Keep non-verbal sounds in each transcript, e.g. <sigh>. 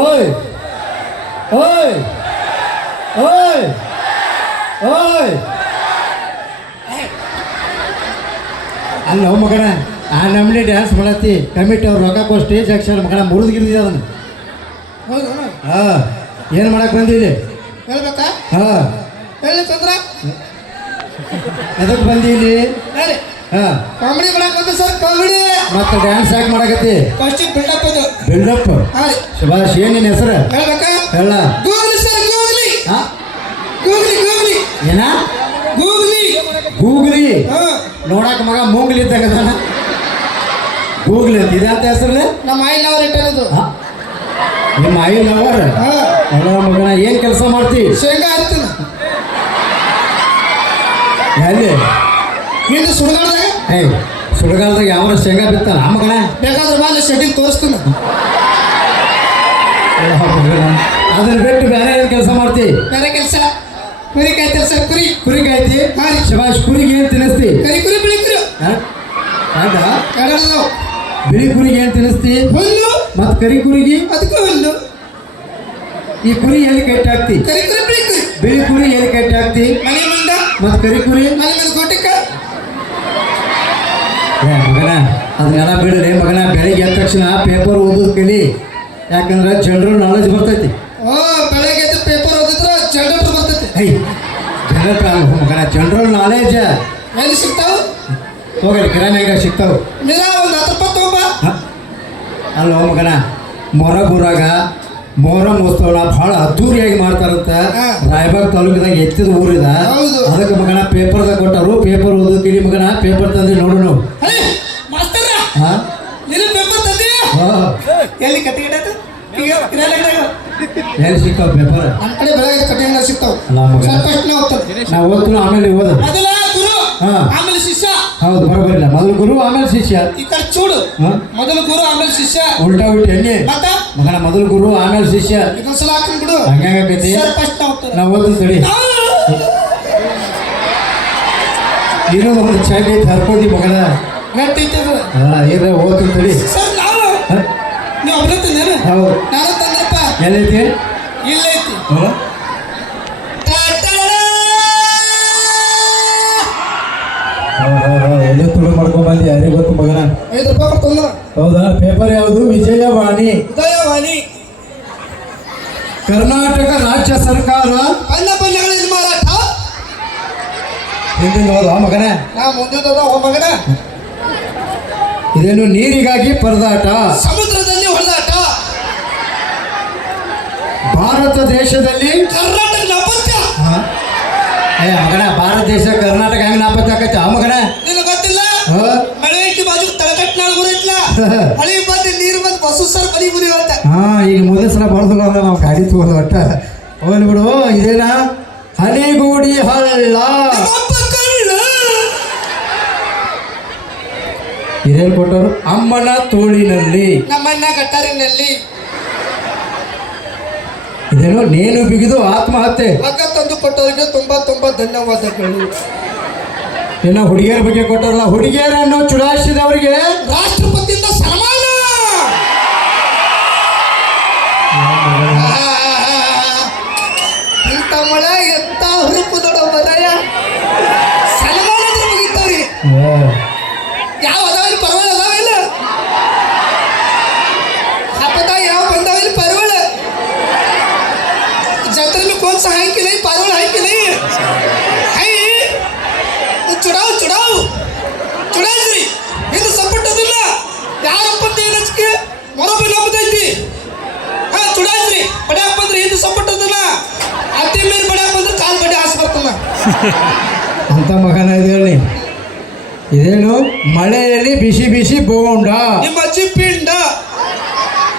ಓಯ್ ಓಯ್ ಓಯ್ ಓಯ್ ಅಲ್ಲ ಮಗನ ಆ ನಮ್ನಿ ಡ್ಯಾನ್ಸ್ ಮಾಡತ್ತಿ. ಕಮಿಟಿ ಅವ್ರು ರೊಕ್ಕ ಕೊಟ್ಟು ಸ್ಟೇಜ್ ಹಾಕ್ಸ್ಯಾರ ಮಗನ ಮುರಿದ್ಗಿರಿದಿ ಅದನ್ನ. ಹೌದು ಹಾಂ ಏನು ಮಾಡಕ್ಕೆ ಬಂದಿದೆ ಹೇಳ್ಬೇಕಾ? ಹಾಂ. ಹೇಳಿ ಚಂದ್ರ. ಎದಕ್ಕೆ ಬಂದಿಲ್ಲಿ ಹೇಳಿ. ಕಾಮಿಡಿ ಮಾಡಕ್ ಬಂದ ಸರ್ ಕಾಮಿಡಿ. ಮತ್ತೆ ಡ್ಯಾನ್ಸ್ ಯಾಕೆ ಮಾಡಕತ್ತಿ? ಫಸ್ಟ್ ಬಿಲ್ಡಪ್ ಇದು. ಬಿಲ್ಡಪ್ ಅಪ್ ರೀ. ಶಬಾಷ್ ಏನು ನಿನ್ನ ಹೆಸರು? ಹೇಳ್ಬೇಕಾ? ಹೇಳ. ಗೂಗ್ಲಿ ಸರ್ ಗೂಗ್ಲಿ ಹಾ? ಗೂಗ್ಲಿ ಗೂಗ್ಲಿ ಏನ? ಗೂಗ್ಲಿ ಗೂಗ್ಲಿ ಹಾ. ನೋಡಾಕ ಮಗ ಮೂಗ್ಲಿ ಇದ್ದಾಗ ಗೂಗ್ಲಿ ಅಂತ. ಇದೆ ಅಂತ ಹೆಸರು ನಮ್ಮ ಆಯಿಲ್ ಅವ್ರು ಇಟ್ಟಿರೋದು. ನಿಮ್ಮ ಐ ಲವರ್ ಅಲ್ಲ ಮಗನ ಏನು ಕೆಲಸ ಮಾಡ್ತಿ? ಶೇಂಗಾ ಹತ್ತಿನ ಎಲ್ಲಿ? ಇದು ಸುಡುಗಾಡ್ದಾಗ ಏಯ್ ಸುಳಗಾಲದಾಗ ಯಾವ ಶೇಂಗಾ ಬಿತ್ತಾರ ಆ ಮಗಳ? ಬೇಕಾದ್ರೆ ಬಾಲ ಶೆಟ್ಟಿಗೆ ತೋರಿಸ್ತೀನಿ. ಅದನ್ನ ಬಿಟ್ಟು ಬೇರೆ ಏನು ಕೆಲಸ ಮಾಡ್ತಿ? ಬೇರೆ ಕೆಲಸ. ಕುರಿ ಕಾಯ್ತಿ ಸರ್ ಕುರಿ. ಕುರಿ ಕಾಯ್ತಿ ಹಾ. ಶಬಾಷ್ ಕುರಿಗೆ ಏನು ತಿನ್ನಿಸ್ತಿ? ಕರಿ ಕುರಿ ಬಿಳಿ ಕುರಿ. ಕಡಡದವು ಬಿಳಿ ಕುರಿಗೆ ಏನು ತಿನ್ನಿಸ್ತಿ? ಹುಲ್ಲು. ಮತ್ತು ಕರಿ ಕುರಿಗೆ? ಅದಕ್ಕೂ ಹುಲ್ಲು. ಈ ಕುರಿ ಎಲ್ಲಿ ಕಟ್ಟಿ ಹಾಕ್ತಿ? ಕರಿ ಕುರಿ ಬಿಳಿ ಕುರಿ. ಬಿಳಿ ಕುರಿ ಎಲ್ಲಿ ಕಟ್ಟಿ ಹಾಕ್ತಿ? ಮನೆ ಮುಂದ. ಮತ್ತು ಕರಿ ಕುರಿ? ಮನೆ ಮುಂದೆ ಏ ಮಗನ ಅದನ್ನೆಲ್ಲ ಬಿಡ್ರಿ ಮಗನ ಬೆಳಿಗ್ಗೆ ಎದ್ದ ತಕ್ಷಣ ಪೇಪರ್ ಓದೋದು ಕಲಿ. ಯಾಕಂದ್ರೆ ಜನರಲ್ ನಾಲೆಜ್ ಬರ್ತೈತಿ. ಓ ಬೆಳಗ್ಗೆ ಎದ್ದು ಪೇಪರ್ ಓದಿದ್ರೆ ಜನರಲ್ ಬರ್ತೈತಿ. ಐ ಜನರಲ್ ಮಗನ ಜನರಲ್ ನಾಲೆಜ್ ಎಲ್ಲಿ ಸಿಗ್ತಾವು? ಹೋಗಲಿ ಕಿರಾಣಿಯಾಗ ಸಿಗ್ತಾವ. ನಿರಾ ಒಂದು ಹತ್ತು ರೂಪಾಯಿ ತಗೊಂಬ ಅಲ್ಲ ಮಗನ ಮೊರಬೂರಾಗ ಮೊಹರಂ ಉತ್ಸವನ ಬಹಳ ಅದ್ದೂರಿಯಾಗಿ ಮಾಡ್ತಾರಂತ. ರಾಯಬಾಗ್ ತಾಲೂಕಿನಾಗ ಎತ್ತಿದ ಊರಿದ. ಅದಕ್ಕೆ ಮಗನ ಪೇಪರ್ ಕೊಟ್ಟರು. ಪೇಪರ್ ಓದೋಕಿರಿ ಮಗನ ಪೇಪರ್ ತಂದ್ರೆ ನೋಡು ನಾವು. ಸಿಕ್ತಾವ ಪೇಪರ್. ಎಲ್ಲಿ ಎಲ್ಲಿ ಸಿಗ್ತಾವ ನಾವು ಹೋಗ್ತದೆ? ಓದ್ತು ಆಮೇಲೆ ಓದ. ಆಮೇಲೆ ಶಿಷ್ಯ. ಹೌದು ಬರೋಬರಿಲ್ಲ ಮೊದಲು ಗುರು ಆಮೇಲೆ ಶಿಷ್ಯ. ಈ ಕಡೆ ಚೂಡು. ಹಾ? ಮೊದಲು ಗುರು ಆಮೇಲೆ ಶಿಷ್ಯ. ಉಲ್ಟಾ ಉಲ್ಟಿ ಹೆಂಗೆ. ಮತ್ತ? ಮಗನ ಮೊದಲು ಗುರು ಆಮೇಲೆ ಶಿಷ್ಯ. ಇದೊಂದ್ಸಲ ಹಾಕೊಂಡ್ ಬಿಡು. ಹಂಗಾಗೈತಿ ಸರ್ ಫಸ್ಟ್ ನಾವು ನಾವು ತಡಿ ಏನೋ ಒಂದು ಚಾಯ್ ಐತಿ ಹರ್ಕೋದಿ ಮಗನ. ಗಟ್ಟಿ ಐತದ ಹಾ ಏನ ಓದ್ತು ತಡಿ ಸರ್ ನಾವು ಹ? ನೀವು ಒಬ್ಬರೇ ತಂದೇನು ಹೌದು. ನಾನು ತಂದ್ರಪ್ಪ ಎಲ್ಲೈತಿ? ಇಲ್ಲ ಐತಿ. ಹಾ? ಹಾ, ಹಾ, ಹಾ, ಎಲ್ಲಿ ಬಂದಿ ಯಾರಿಗೆ ಗೊತ್ತು ಮಗನ? ಐದು ರೂಪಾಯಿ ಹೌದಾ? ಪೇಪರ್ ಯಾವುದು? ವಿಜಯವಾಣಿ. ಉದಯವಾಣಿ ಕರ್ನಾಟಕ ರಾಜ್ಯ ಸರ್ಕಾರ. ಅನ್ನ ಪಲ್ಯಗಳ ಇದು ಮಾರಾಟ. ಹಿಂದಿನ ಹೋದ ಮಗನ? ನಾ ಮುಂದಿದ್ದದ ಓ ಮಗನ. ಇದೇನು ನೀರಿಗಾಗಿ ಪರದಾಟ? ಸಮುದ್ರದಲ್ಲಿ ಹೊಡೆದಾಟ. ಭಾರತ ದೇಶದಲ್ಲಿ? ಕರ್ನಾಟಕ ನಾಪತ್ಯ ಹಾ? ಏ ಮಗನ ಭಾರತ ದೇಶ ಕರ್ನಾಟಕ ಹೆಂಗ್ ನಾಪತ್ತೆ ಆಕೈತಿ? ಆ ಮಗನ? ಐತಿ ಬಾಜು ತಳಕಟ್ನಾಳ ಊರೈತ್ಲ ಹಳಿ ಬಂದು ನೀರು ಬಂದು ಬಸ್ಸು ಸರ್ ಬಲಿ ಬುರಿ ಅಂತ. ಹಾ ಈಗ ಮೊದಲ ಸಲ ಬರ್ದಲ್ಲ ಅಂದ್ರೆ ನಾವು ಗಾಡಿ ತಗೊಂಡು ಒಟ್ಟ. ಹೋಗ್ಲಿ ಬಿಡು ಇದೇನಾ? ಹನಿಗೂಡಿ ಹಳ್ಳ. ಇದೇನ್ ಕೊಟ್ಟರು ಅಮ್ಮನ ತೋಳಿನಲ್ಲಿ. ನಮ್ಮಣ್ಣ ಗಟ್ಟಾರಿನಲ್ಲಿ ಇದೇನು ನೇನು ಬಿಗಿದು ಆತ್ಮಹತ್ಯೆ. ಹಗ್ಗ ತಂದು ಕೊಟ್ಟವರಿಗೆ ತುಂಬಾ ತುಂಬಾ ಧನ್ಯವಾದಗಳು. ಇನ್ನ ಹುಡುಗಿಯರ ಬಗ್ಗೆ ಕೊಟ್ಟರಲ್ಲ ಹುಡುಗಿಯರನ್ನು ಚುಡಾಯಿಸಿದವರಿಗೆ ರಾಷ್ಟ್ರಪತಿಯಿಂದ ಸನ್ಮಾನ! ಇಂಥ ಮಳೆ ಎಂತ ಹುರುಪು ದೊಡ್ಡ ಮರಯ ಸನ್ಮಾನ ಮುಗಿತಾವ್ರಿ. <laughs> ಅಂತ ಮಗನ ಇದೇಳಿ ಹೇಳಿ? ಇದೇನು? ಮಳೆಯಲ್ಲಿ ಬಿಸಿ ಬಿಸಿ ಬೋಂಡ. ನಿಮ್ಮ ಅಜ್ಜಿ ಪಿಂಡ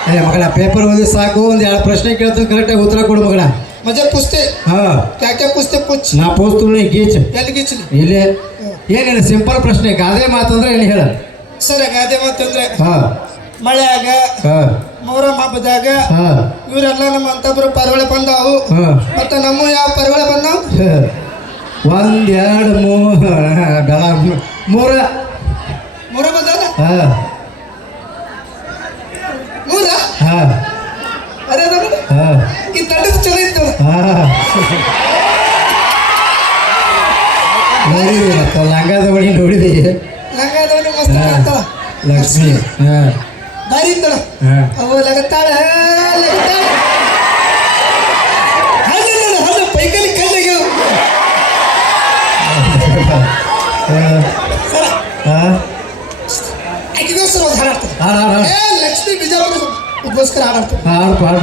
ಏ ಮಗನ ಪೇಪರ್ ಓದಿ ಸಾಕು ಒಂದು ಎರಡು ಪ್ರಶ್ನೆ ಕೇಳ್ತೀನಿ ಕರೆಕ್ಟಾಗಿ ಉತ್ತರ ಕೊಡು ಮಗಳ ಮಜೆ ಪುಸ್ತೆ. ಹಾ. ಕ್ಯಾ ಕ್ಯಾ ಪುಸ್ತೆ ಪುಚ್. ನಾ ಪೋಸ್ತು ಗೀಚ್. ಎಲ್ಲಿ ಗೀಚ್ ಇಲ್ಲಿ? ಏನೇನು ಸಿಂಪಲ್ ಪ್ರಶ್ನೆ ಗಾದೆ ಮಾತಂದ್ರೆ ಏನು ಹೇಳ. ಸರಿ ಗಾದೆ ಮಾತಂದ್ರೆ. ಹಾ. ಮಳೆಯಾಗ ಹಾ. ಮೊಹರಂ ಹಬ್ಬದಾಗ ಹಾ. ಇವರೆಲ್ಲ ನಮ್ಮ ಅಂತಬ್ರು ಪರವಳೆ ಬಂದಾವು. ಹಾ. ಮತ್ತೆ ನಮ್ಮ ಯಾವ ಪರವಳೆ ಬಂದಾವು? ಒಂದ್ ಎರಡು ಮೂರು. ಬೆಳ ಮೂರ ಮೂರ ಹಾ. ಮೂರ? ಹಾ. ಅದೇ ಈ ತಂಡದ ಚಲೋ ಇತ್ತು. ಹಾ. ನೋಡಿದ್ವಿ ಮತ್ತೆ ಲಂಗದ ಬಳಿ ನೋಡಿದಿ ಲಂಗಾದವನು ಮಸ್ತ್ ಹಾ. ಕಾಣ್ತಾಳ ಲಕ್ಷ್ಮಿ. ಹಾ. ದಾರಿ ಇತ್ತಳ ಹಾ. ಅವ ಲಗತ್ತಾಳ. ಬಿಜಾಪುರಗೋಸ್ಕರ ಹಾಡಾಡ್ತಾರೆ ಹಾಡು ಪಾಡು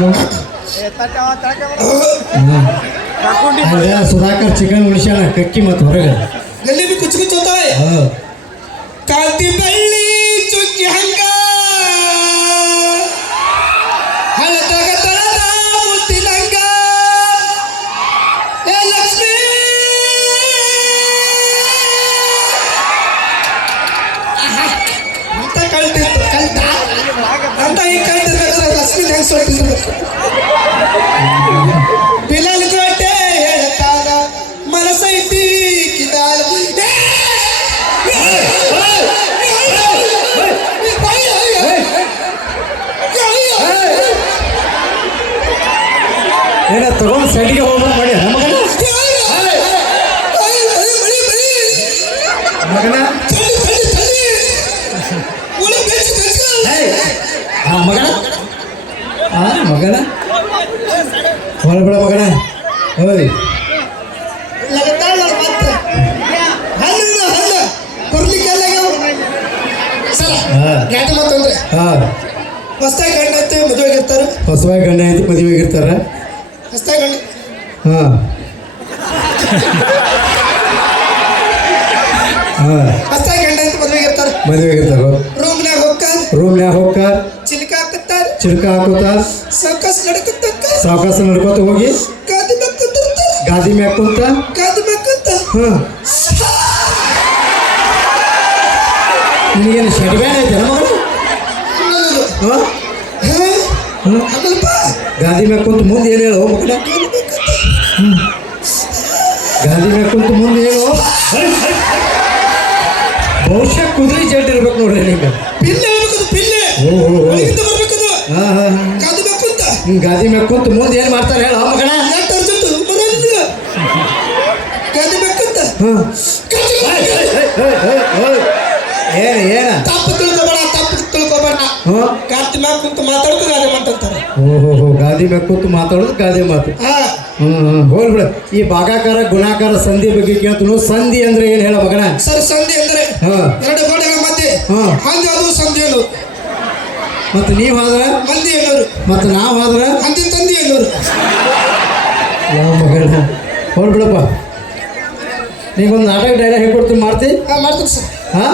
ಅದೇ ಸುಧಾಕರ್ ಚಿಕನ್ ಉಳಿಸ್ಯಾನ ಕಕ್ಕಿ ಮತ್ತು ಹೊರಗೆ ಗಲ್ಲಿ ಬಿ ಕುಚ್ಚು ಕುಚ್ಚು ಹೋಗ್ತಾವೆ ಹಾ ಕಾಂತಿ ಬೆಳ್ಳಿ ಹೊರಬಿಡ ಮಗನ. ಓಯ್ ಹಾ. ಮತ್ತೊಂದ್ರೆ ಹಾ. ಹೊಸ್ತಾಗಿ ಗಂಡ ಐತೆ ಮದುವೆ ಆಗಿರ್ತಾರೆ ಹೊಸವಾಗಿ ಗಂಡ ಐತಿ ಮದುವೆ ಆಗಿರ್ತಾರ ಹೊಸ್ತಾಗಿ ಗಂಡ ಹಾಂ. ಹಾಂ. ಹೊಸ್ತಾಗಿ ಗಂಡ ಐತೆ ಮದುವೆ ಆಗಿರ್ತಾರೆ ಮದುವೆ ಆಗಿರ್ತಾರ ರೂಮ್ನಾಗ ಹೋಗ್ಕ? ರೂಮ್ನ್ಯಾಗ ಹೋಗ್ಕ? ಚಿಲ್ಕ ಹಾಕೋತ ಸಾಕಸ ನಡಕತ್ತಕ್ಕ ಸಾವಕಾಸ ನಡ್ಕೋತ ಹೋಗಿ. ಗಾದಿ ಮ್ಯಾಗ ಕುಂತಿರ್ತಾರ ಗಾದಿ ಮ್ಯಾಗ ಕುಂತ. ಗಾದಿ ಮ್ಯಾಗ ಕುಂತ. ಹಾ ನಿನಗೇನು ಶೆಡ್ಬ್ಯಾನ್ ಐತೆ? ಹ್ಮ್. ಗಾದಿ ಮ್ಯಾಗ ಕುಂತ ಮುಂದೆ ಏನು ಹೇಳು? ಮಗನ ಗಾದಿ ಮ್ಯಾಗ್ ಕುಂತ ಮುಂದೆ ಏನು ಬಹುಶಃ ಕುದುರೆ ಜಡ್ ಇರ್ಬೇಕು ನೋಡ್ರಿ ನಿಮ್ಗೆ ಪಿಲ್ಲೆ ಪಿಲ್ಲೆ. ಓ ಗಾದಿ ಕುಂತ. ಗಾದಿ ಮ್ಯಾಗ ಕುಂತ ಮುಂದೆ ಏನು ಮಾಡ್ತಾರೆ ಹೇಳು ಮಗನ? ಯಾಕೆ ಅರ್ಜೆಂಟು ಬರೋದಿಲ್ಲ ಗಾದಿ ಮೇಲೆ ಕುಂತ. ಏನು ಏನ? ತಪ್ಪು ತಿಳ್ಕೊಬೇಡ ತಪ್ಪು ತಿಳ್ಕೊಬೇಡ. ಗಾದಿ ಮ್ಯಾಗ ಕುಂತ ಮಾತಾಡೋದು ಗಾದಿ ಮಾತಾಡ್ತಾರೆ. ಓಹೋ ಗಾದಿ ಮ್ಯಾಗ ಕುಂತು ಮಾತಾಡೋದು ಗಾದೆ ಮಾತು. ಹಾ. ಹ್ಮ್ ಹ್ಮ್ ಹೋಗ್ಬಿಡ ಈ ಭಾಗಾಕಾರ ಗುಣಾಕಾರ ಸಂಧಿ ಬಗ್ಗೆ ಕೇಳ್ತು ಸಂಧಿ ಅಂದ್ರೆ ಏನು ಹೇಳ ಮಗಣ ಸರ್ ಸಂಧಿ ಅಂದ್ರೆ ಹಾ. ಎರಡು ಗೋಡೆಗಳ ಮಧ್ಯೆ. ಹಂಗೆ ಅದು ಸಂಧಿ ಅನ್ನೋರು ಮತ್ತು ನೀವು ಹೋದ್ರೆ ಮಂದಿ ಎಲ್ಲರು ಮತ್ತು ನಾವು ಹೋದ್ರೆ ಅಂದಿನ ತಂದಿ ಎಲ್ಲರು. ಯಾವ ಮಗನ? ಹೋಗ್ಬಿಡಪ್ಪ ನೀಗೊಂದು ನಾಟಕ ಡೈಲಾಗ್ ಹೇಳ್ಕೊಡ್ತೀನಿ ಮಾಡ್ತಿ ಹಾ ಮಾಡ್ತೀನಿ ಸರ್. ಹಾ?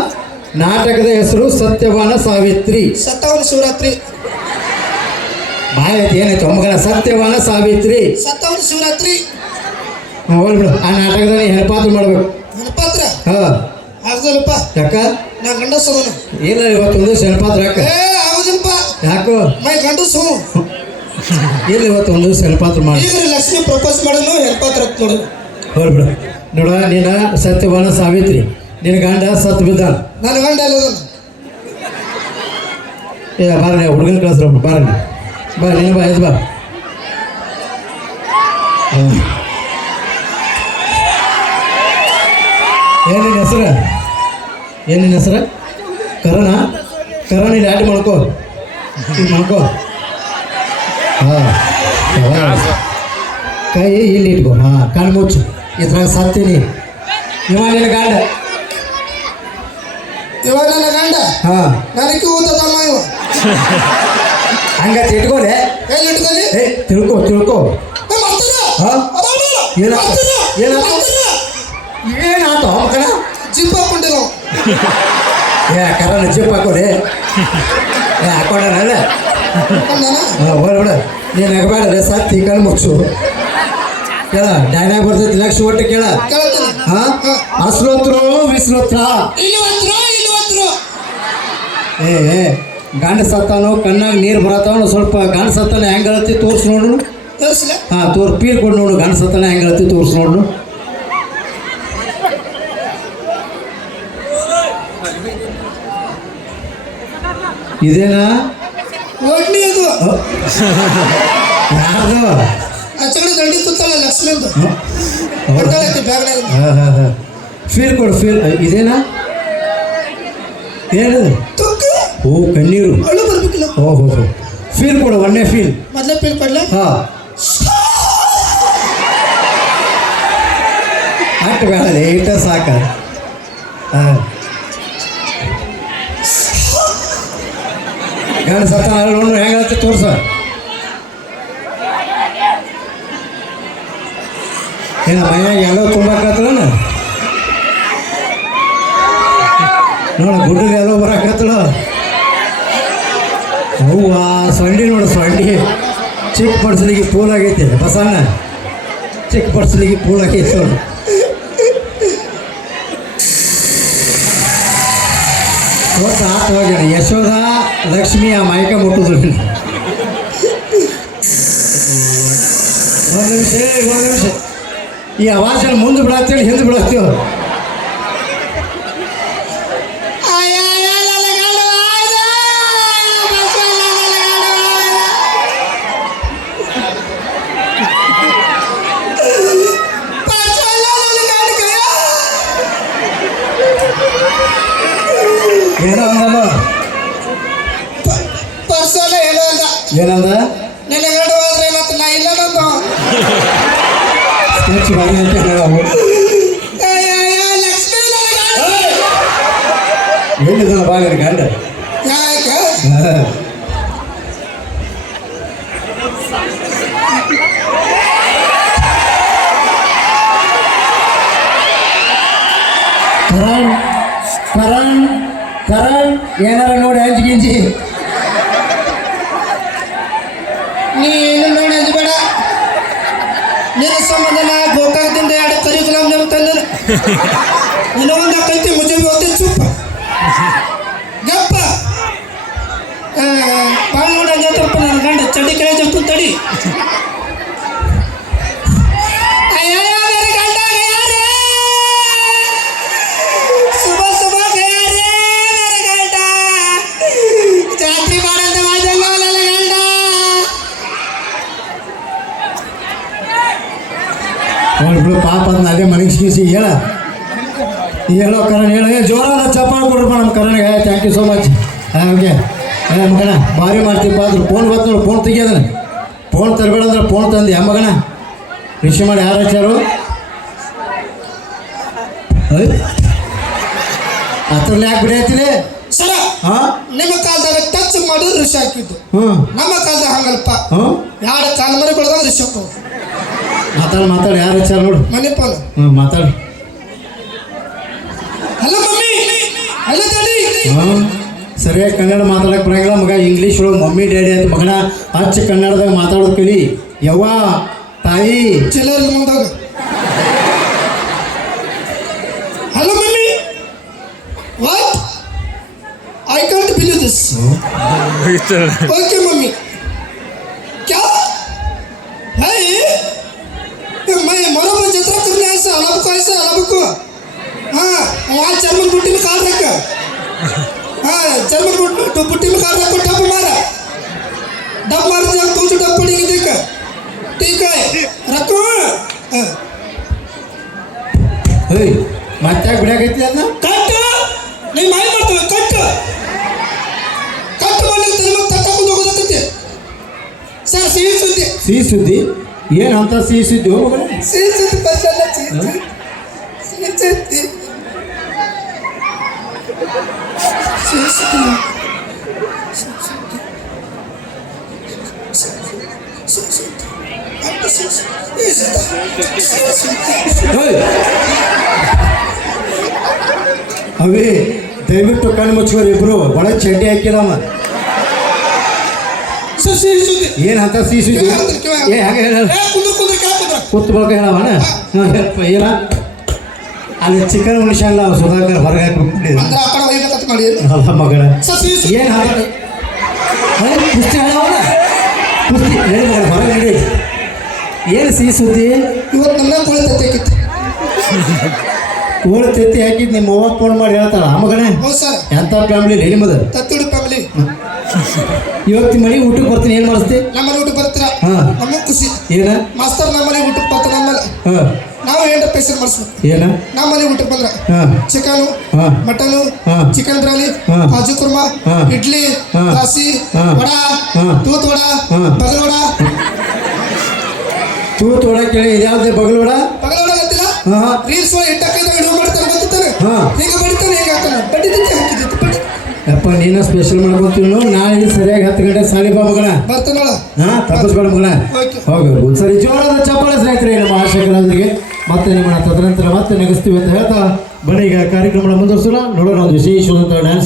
ನಾಟಕದ ಹೆಸರು ಸತ್ಯವಾನ ಸಾವಿತ್ರಿ. ಸತ್ತವನ ಶಿವರಾತ್ರಿ. ಬಾಯ್ ಐತಿ ಏನಾಯ್ತು ಮಗನ? ಸತ್ಯವಾನ ಸಾವಿತ್ರಿ. ಸತ್ತವನ ಶಿವರಾತ್ರಿ. ಹೋಗಿ ಹೋಗ್ಬಿಡು ಆ ನಾಟಕದಲ್ಲಿ ನೀ ಹೆಲ್ಪಾತ್ರ ಮಾಡ್ಬೇಕು. ಹೆಲ್ಪಾತ್ರ ಹಾ. ಯಾಕ? ನಾ ಗಂಡಸವನು ಇಲ್ಲ ಇವತ್ತೊಂದು ಒಂದು ಹೆಲ್ಪಾತ್ರ ಯಾಕ? ಯಾಕೋ? ಮೈ ಗಂಡಸು ಇವತ್ತು ಒಂದು ದಿವಸ ಹೆಲ್ಪಾತ್ರ ಮಾಡಿ. ಈಗ ಲಕ್ಷ್ಮಿ ಪ್ರಪೋಸ್ ಮಾಡೋನು ಹೆಲ್ಪಾತ್ರ ನೋಡು. ನೋಡು ಬಿಡು. ನೋಡ ನೀನ ಸತ್ಯವಾನ ಸಾವಿತ್ರಿ. ನಿನ್ನ ಗಂಡ ಸತ್ತು ಬಿದ್ದಾನ. ನನ್ನ ಗಂಡ ಏ ಬಾರ ಹುಡುಗನ ಕಳಿಸ್ರ ಬಾರ. ಬಾ ನೀನು ಬಾ ಎದ್ ಬಾ. ಏನೇನು ಹೆಸರು? ಏನ್ ನಿನ್ನ ಹೆಸರು? ಕರಣ ಕರಣ ಇಲ್ಲಿ ಆಟ ಮಾಡ್ಕೋ. ಮಾಡ್ಕೋ ಹಾಂ ಕೈ ಇಲ್ಲಿ ಇಟ್ಕೋ. ಹಾಂ ಕಣ್ಣು ಮುಚ್ಚು. ಇದ್ರಾಗ ಸತ್ತೀನಿ ಇವಾಗ ನಿನ್ನ ಗಂಡ. ಇವಾಗ ನನ್ನ ಗಂಡ? ಹಾಂ. ನನಗೆ ಊತದಮ್ಮ ಇವ. ಹಂಗತ್ ಇಟ್ಕೋಲೆ ಎಲ್ಲಿ ಇಟ್ಕೊಳ್ಳಿ ಏ ತಿಳ್ಕೊ ತಿಳ್ಕೊ? ಹಾ? ಏನಾಯ್ತು ಏನಾತ? ಮಾಡ್ತಾನ? ಏನಾತ? ಮಕ್ಕಳ ಜಿಪ್ ಅವ. ಏ ಕರಣ ಜಿಪ್ ಹಾಕೋರಿ ಏ ಹಾಕೊಂಡನಲ್ಲ ಹಾಕೊಂಡಾನ? ಹಾಂ ಹೊರಬಿಡ ನೀನು ನಗಬೇಡ ಸತ್ತಿ ಕಣ್ಣು ಮುಚ್ಚು. ಕೇಳ ಡೈನಾಗ್ ಬರ್ತೈತಿ ಲಕ್ಷ ಒಟ್ಟು ಕೇಳ. ಹಾ? ಅಸ್ಲೋತ್ರು ವಿಸ್ಲೋತ್ರ. ಏ ಏ ಗಂಡ ಸತ್ತಾನು ಕಣ್ಣಾಗ ನೀರು ಬರತ್ತಾವ ಸ್ವಲ್ಪ ಗಂಡ ಸತ್ತಾನ ಹೆಂಗೆ ಹೇಳ್ತಿ ತೋರ್ಸಿ ನೋಡು? ಹಾಂ ತೋರ್ ಪೀರ್ ಕೊಡು ನೋಡು ಗಂಡ ಸತ್ತಾನ ಹೆಂಗೆ ಹೇಳ್ತಿ ತೋರ್ಸಿ ನೋಡು. ಇದೇನಾ? ಒಡ್ನಿ ಅದು. ಯಾರ್ದು? ಮನಿ ಕೂತಾಳ ಲಕ್ಷ್ಮಿಂದು ಹ್ಮ್? ಹೌದಾ? ಹೊಂಟಾಳಕ್ಕೆ ಬ್ಯಾಗ್ನಾಗ. ಹಾಂ ಹಾಂ ಹಾಂ. ಫೀಲ್ ಕೊಡು ಫೀಲ್. ಇದೇನಾ? ಏನು ತುಕ್ಕ ಓ ಕಣ್ಣೀರು. ಅಳು ಬರ್ಬೇಕಿಲ್ಲ. ಓ ಹೋ. ಹೋ ಫೀಲ್ ಕೊಡು ಒನ್ನೇ ಫೀಲ್. ಮೊದ್ಲೇ ಫೀಲ್ ಕೊಡ್ಲ? ಹಾ. ಅಟ್ಟು ಬೇಡ ಏಟ ಸಾಕ. ಹಾಂ. ಗಂಡ ಸತ್ತ ನೋಡು ಹೆಂಗತ್ತೆ ತೋರ್ಸ. ಏನ ಮನ್ಯಾಗ ಎಲ್ಲೋ ತುಂಬಾಕತ್ತಳನ ನೋಡ, ಗುಡ್ಡದ ಎಲ್ಲೋ ಬರಾಕತ್ತಳ ಹೂವ ಸೊಂಡಿ ನೋಡು, ಸೊಂಡಿ. ಚಿಕ್ಕ ಪಡ್ಸಲಿಗೆ ಪೂಲ್ ಆಗೈತೆ ಬಸಣ್ಣ ಚಿಕ್ಕ ಪಡ್ಸಲಿಗೆ ಪೂಲ್ ಆಗೈತೆ ನೋಡು. ಆತ ಹೋಗ್ಯಾನ. ಯಶೋಧ. ಲಕ್ಷ್ಮಿ ಆ ಮೈಕ ಮುಟ್ಟಿದ್ರು ಒಂದು ನಿಮಿಷ ಒಂದು ನಿಮಿಷ. ಈ ಅವಾಜ್ ಮುಂದೆ ಬಿಡತ್ತೇಳಿ ಹಿಂದೆ ಬಿಡತ್ತೀವ ನಂದು ಸ್ಕೆಚ್ ಬಾರಿ ಐತೆ ನಾವು ಲಕ್ಷ್ಮಿ ನನ್ನ ಗಂಡ. ಎಲ್ಲಿದ್ದಾನ ಬಾಗಿನ ಗಂಡ ಯಾಕೆ ಹಾ. ಕರಣ್ ಕರಣ್ ಕರಣ್ ಏನಾರ ನೋಡಿ ಅಂಜಿ ಗಿಂಜಿ ನೀನು ನೋಡಿ ಅಂಜಬೇಡ ನಿನ್ನ ಸಂಬಂಧ ನಾ ಗೋಕಾಕದಿಂದ ಎರಡು ಕರಿ ಗುಲಾಮ್ ಜಾಮೂನ್ ತಂದನು ನಿನ್ನ ಒಂದು ಕೈತಿ ಮುಜಬಿ ಹೋಗ್ತೀನಿ ಚುಪ್ಪ ಗಪ್ಪ ಭಾಳ ನೋಡಿ ಅಂಜತ್ತಪ್ಪ ನನ್ನ ಗಂಡ ಚಡಿ ಕೆಳಗೆ ಜಪ್ತು ತಡಿ ಅವಳು ಬಿಡು ಪಾಪ ಅದನ್ನ ಅದೇ ಮನೆಗೆ ಸಿಗಿಸಿ ಹೇಳ. ಹೇಳೋ ಕರಣ್ ಹೇಳ. ಏ ಜೋರಾದ ಚಪ್ಪಾಳ ಕೊಡ್ರಪ್ಪ ನಮ್ಮ ಕರಣಿಗೆ. ಥ್ಯಾಂಕ್ ಯು ಸೋ ಮಚ್ ಹಾಂ ಓಕೆ ಏ ಮಗಣ ಭಾರಿ ಮಾಡ್ತೀಪ್ಪ. ಅಂದ್ರೆ ಫೋನ್ ಬತ್ತು ಫೋನ್ ತೆಗಿಯೋದನ್ನ ಫೋನ್ ತರಬೇಡ ಅಂದ್ರೆ ಫೋನ್ ತಂದು. ಯಾ ಮಗಣ ರಿಷಿ ಮಾಡಿ ಯಾರು ಹಚ್ಚಾರು ಅದ್ರಲ್ಲಿ ಯಾಕೆ ಬಿಡೈತಿಲಿ ಸರ ಹಾಂ ನಿಮ್ಮ ಕಾಲದಾಗ ಟಚ್ ಮಾಡಿದ್ರೆ ಋಷಿ ಹಾಕಿದ್ದು. ಹ್ಞೂ ನಮ್ಮ ಕಾಲದ ಹಂಗಲ್ಪ. ಎರಡು ಕಾಲ ಮರಿಗೊಳ್ದಾಗ ಋಷಿ ಮಾತಾಡ ಮಾತಾಡ ಯಾರು ವಿಚಾರ ನೋಡು. ಮನೆಪ್ಪ ಹ್ಞೂ ಮಾತಾಡಿ. ಹಲೋ ಮಮ್ಮಿ ಹಲೋ ಡ್ಯಾಡಿ ಹ್ಞೂ ಸರಿಯಾಗಿ ಕನ್ನಡ ಮಾತಾಡಕ್ಕೆ ಬರಂಗಿಲ್ಲ. ಮಗ ಇಂಗ್ಲೀಷ್ ಒಳಗೆ ಮಮ್ಮಿ ಡ್ಯಾಡಿ ಅಂತ ಮಗನ ಹಚ್ಚ ಕನ್ನಡದಾಗ ಮಾತಾಡೋದು ಕಲಿ ಯವ್ವ ತಾಯಿ. ಚಿಲ್ಲರ್ ಮುಂದಾಗ hello mummy. What I can't believe this okay mummy. हाँ वहाँ जर्मन बुट्टी में काट रखा हाँ जर्मन बुट- तो बुट्टी में काट रखो डब मारा डब मार दिया तो जो डब पड़ेगी देखा ठीक है रखो हाँ ಹೇಯ್ ಮತ್ತೆ ಬಿಡಾಕೈತಿ ಅದನ್ನ ಕಟ್ ನೀವು ಮಾಯ ಮಾಡ್ತೇವೆ ಕಟ್ ಕಟ್ ಮಾಡಿ ತಲೆ ತಕ್ಕೊಂಡು ಹೋಗೋದಕ್ಕೆ ಸರ್ ಸಿಹಿ ಸುದ್ದಿ ಸಿಹಿ ಸುದ್ದಿ ಏನು ಅಂತ ಸಿಹಿ ಸುದ್ದಿ ಹೋ ಮಗನೇ ಸಿಹಿ ಸುದ್ದಿ ಬಸ್ಸಲ್ಲ ಸಿಹಿ ಅವೇ ದಯವಿಟ್ಟು ಕಣ್ಣು ಮುಚ್ಕೋರಿ ಇಬ್ರು. ಒಳಗೆ ಚಡ್ಡಿ ಹಾಕಿರಮ್ಮ ಸರ್ ಸಿಹಿ ಸುದ್ದಿ ಏನು ಅಂತ ಸಿಹಿ ಸುದ್ದಿ ಏ ಹಾಗೆ ಹೇಳ. ಏ ಕುಂದ್ರ ಕುಂದ್ರ ಕ್ಯಾ ಕುಂದ್ರ. ಕೂತ್ ಬಳಕ ಹೇಳವಣ ಹಾಂ. ಹೇಳಪ್ಪ ಏನ? ಅಲ್ಲಿ ಚಿಕನ್ ಉಣಿಸಲ್ಲ ಸುಧಾಕರ್ ಹೊರಗೆ ಹಾಕ್ಬಿಟ್ಟಿದ್ದ ಅಂದ್ರೆ ಆ ಕಡೆ ಒಯ್ಬೇಕಂತ ಮಾಡಿ. ಅಲ್ಲ ಮಗಳ ಸುದ್ದಿ ಏನು ಸಿ ಕುಸ್ತಿ ಹೇಳವಣ ಕುಸ್ತಿ ಹೇಳಿ ಮಗಳ ಹೊರಗೆ ನಡಿ ಏನು ಸಿಹಿ ಸುದ್ದಿ? ಇವತ್ತು ನನ್ನ ಕೋಳಿ ಹಾಕಿತ್ತು ಕೋಳಿ ತತ್ತಿ ಹಾಕಿದ್ ನಿಮ್ಮ ಅವ್ವ ಫೋನ್ ಮಾಡಿ ಹೇಳ್ತಾಳ? ಆ ಮಗನೇ ಹೌದು ಸರ್. ಎಂಥ ಫ್ಯಾಮಿಲಿ ನಿಮ್ಮದು ತತ್ತಿಡು ಫ್ಯಾಮಿಲಿ ಇವತ್ತು ಮನೆಗೆ ಊಟಕ್ಕೆ ಬರ್ತೀನಿ ಏನು ಮಾಡಿಸ್ತಿ? ನಮ್ಮನೆ ಊಟಕ್ಕೆ ಬರ್ತೀರಾ? ಹಾಂ. ನಮಗೆ ಖುಷಿ. ಏನ? ಮಾಸ್ತರ್ ನಮ್ಮನೆ ಊಟಕ್ಕೆ ಬರ್ತಾರೆ ನಮ್ಮ ಹಾಂ. ನಾವು ಏನಾರ ಪೈಸೆ ಮಾಡಿಸ್ಬೇಕು? ಏನ? ನಮ್ಮಲ್ಲಿ ಊಟಕ್ಕೆ ಬಂದ್ರ? ಚಿಕನು. ಮಟನು. ಚಿಕನ್ ಬಿರಿಯಾನಿ. ಕಾಜು ಕುರ್ಮಾ. ಇಡ್ಲಿ. ದಾಸಿ ವಡ. ತೂತ್ ವಡ. ಬಗಲ್ ವಡಾ ತೂತ್ ವಡ ಕೇಳಿ ಇದ್ಯಾವ್ದು ಬಗಲ್ ವಡ ಬಗಲ್ ವಡ ಗೊತ್ತಿಲ್ಲ ರೀಲ್ಸ್ ಒಳಗೆ ಇಟ್ಟಕ್ಕಂತ ವಿಡಿಯೋ ಮಾಡ್ತಾರೆ ಗೊತ್ತಾನೆ ಈಗ ಹೀಗೆ ಬಡಿತಾನೆ ಹೇಗೆ ಹಾಕ್ತಾನೆ? ಬಡಿದೈತೆ ಹಾಕಿದ್ದೈತೆ ಬಡಿ ನೀನ ನೀನು ಸ್ಪೆಷಲ್ ಮಾಡ್ಕೊತೀವಿ ನಾಳೆ ಸರಿಯಾಗಿ ಹತ್ತು ಗಂಟೆ ಸಾಲಿ ಬಾ ಮಗನ. ಬರ್ತಾನೋಳ ಹಾ ತಪ್ಪಿಸ್ಬೇಡ ಮಗಳ ಓಕೆ ಒಂದ್ಸರಿ ಜೋರದ ಜೋರಾದ ಚಪ್ಪಾಳೆ ಸ್ನೇಹಿತರೆ ನಮ್ಮ ಆಶಕರಾದರಿಗೆ ಮತ್ತೆ ನಿಮ್ಮನ್ನ ತದನಂತರ ಮತ್ತೆ ನೆಗೆಸ್ತೀವಿ ಅಂತ ಹೇಳ್ತಾ, ಬನ್ನಿ ಈಗ ಕಾರ್ಯಕ್ರಮ ಮುಂದುವರಿಸೋಣ. ನೋಡೋಣ ಒಂದು ವಿಶೇಷವಾದಂಥ ಡ್ಯಾನ್ಸ್